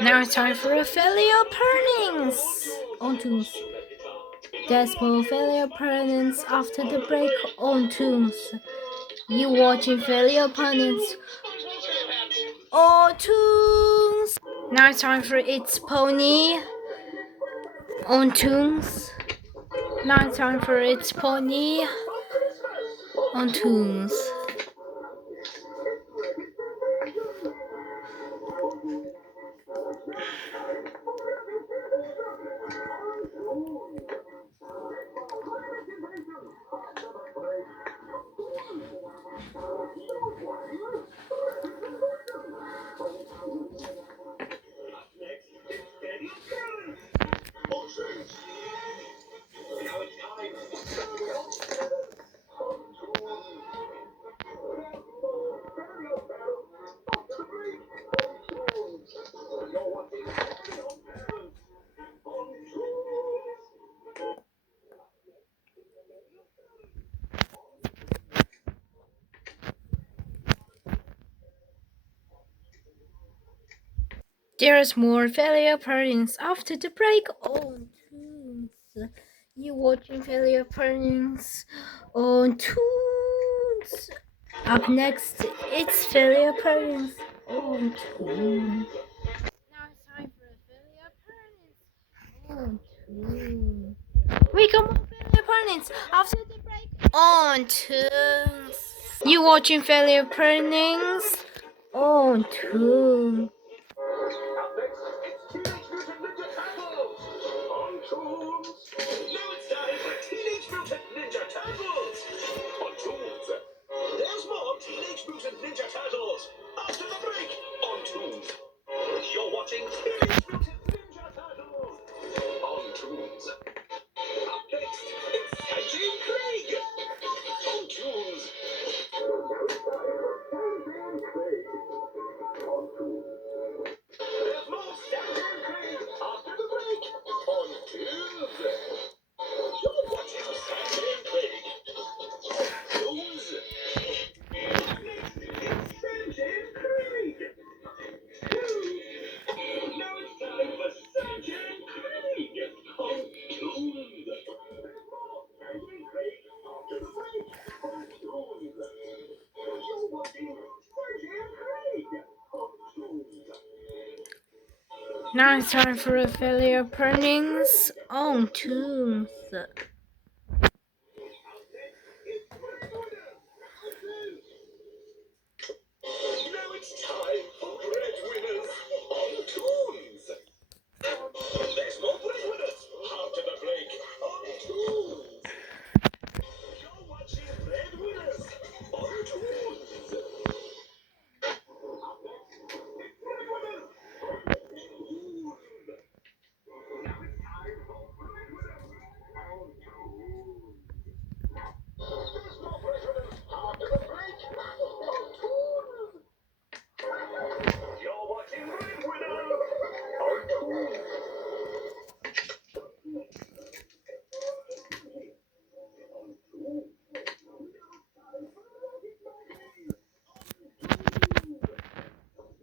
Now it's time for Ophelia Pernings on Tunes. Despo Ophelia Pernings after the break on Tunes. You watching Ophelia Pernings on Tunes. Now it's time for It's Pony on Tunes. Now it's time for It's Pony on Tunes. There's more Ophelia Pernings after the break on Tunes. You watching Ophelia Pernings on Tunes. Up next, it's Ophelia Pernings on Tunes. Now it's time for Ophelia Pernings on Tunes. We come on Ophelia Pernings after the break on Tunes. You watching Ophelia Pernings on Tunes. Now it's time for Ophelia Pernings on Tunes.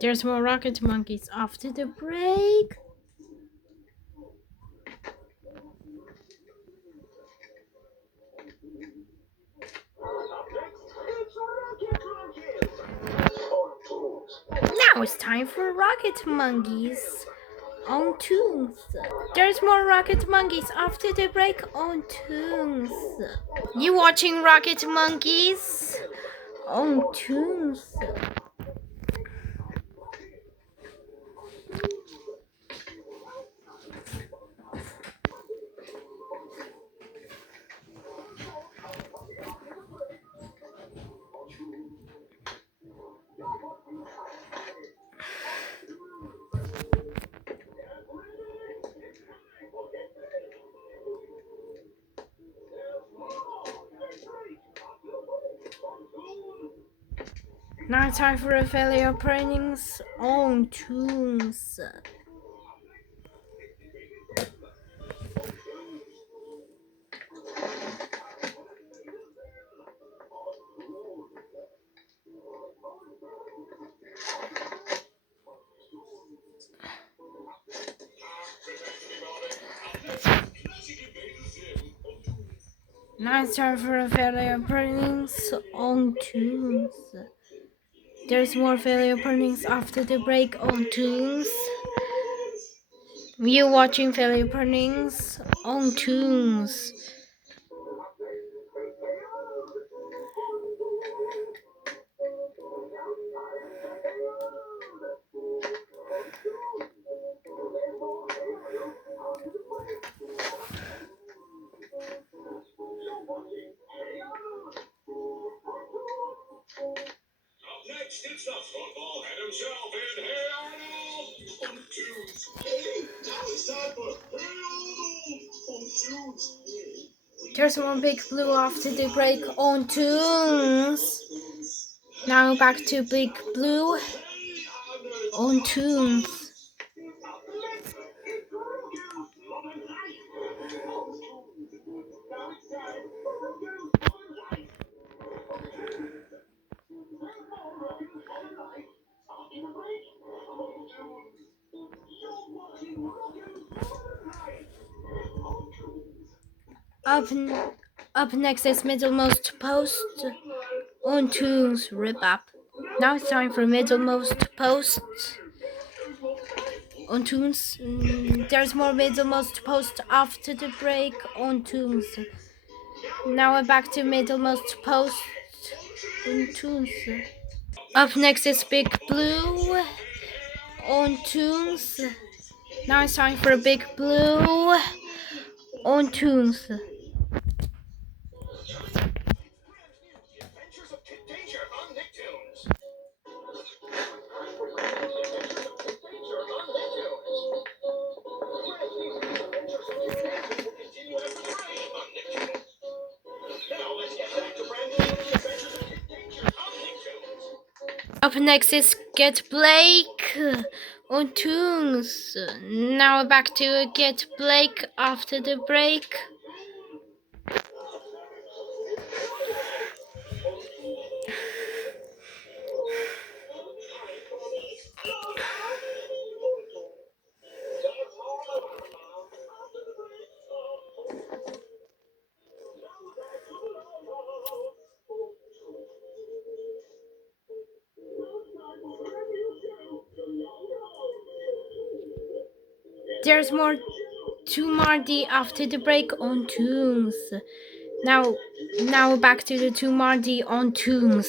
There's more Rocket Monkeys after the break. Now it's time for Rocket Monkeys on Tunes. There's more Rocket Monkeys after the break on Tunes. You watching Rocket Monkeys on Tunes? Now time for a failure trainings on Tunes. Now it's time for a failure trainings on Tunes. There's more failure trainings after the break on Tunes. You watching failure trainings on Tunes. Next, it's the football head himself in Hey Arnold on Tunes. Hey, now it's time for Hey Arnold on Tunes. There's one big blue after the break on Tunes. Now back to Big Blue on Tunes. Up next is Middlemost Post on Tunes. Rip up. Now it's time for Middlemost Post on Tunes. There's more Middlemost Post after the break on Tunes. Now we're back to Middlemost Post on Tunes. Up next is Big Blue on Tunes. Now it's time for Big Blue on Tunes. Up next is Get Blake on Tunes. Now we're back to Get Blake after the break. There's more to Mardi after the break on Tunes. Now back to the to Mardi on Tunes.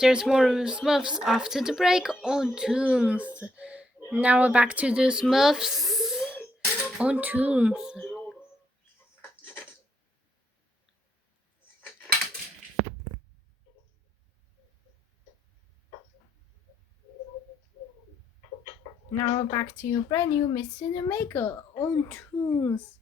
There's more Smurfs after the break on Toons. Now we're back to the Smurfs on Toons. Now we're back to your brand new Mr. Maker on Toons.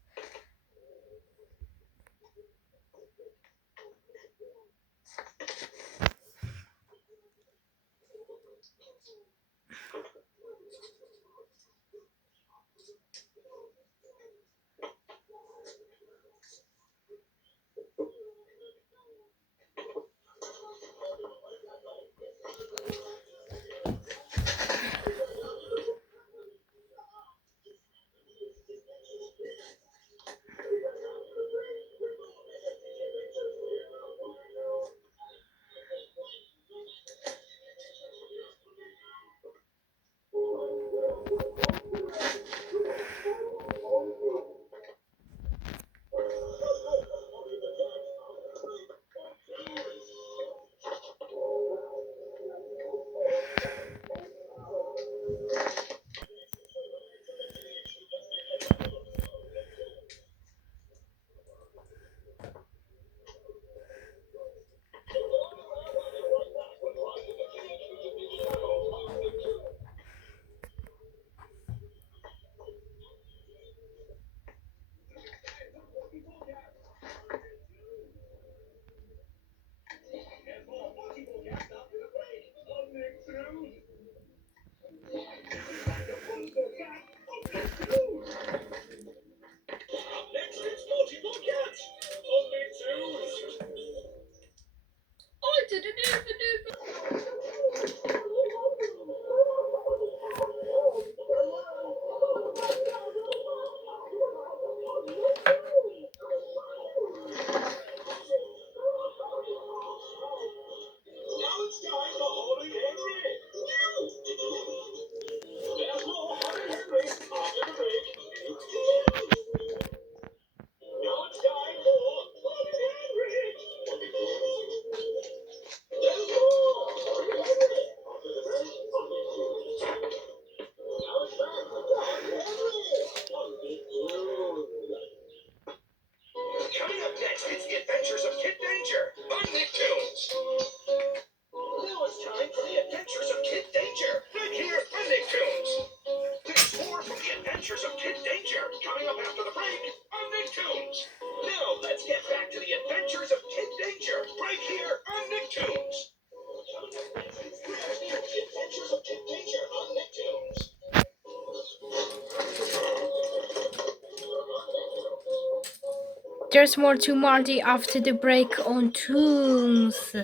There's more to Marty after the break on Toons.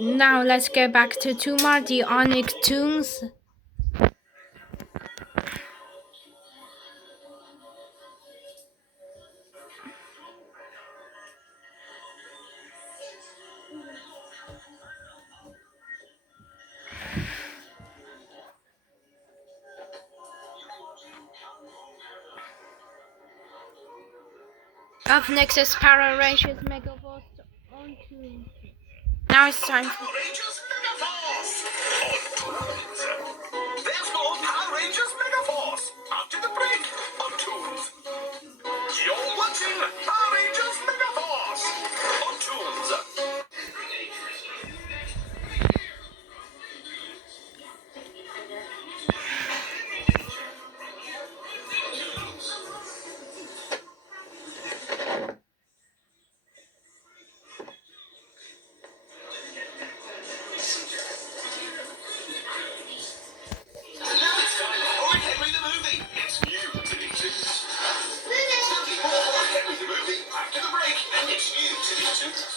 Now let's get back to Marty on Nicktoons. Up next is Power Rangers Megaforce on Toons. Now it's time for Rangers Megaforce on Toons. There's more Power Rangers Megaforce after the break on Toons. You're watching Power Rangers Megaforce on Toons. After the break, and it's new to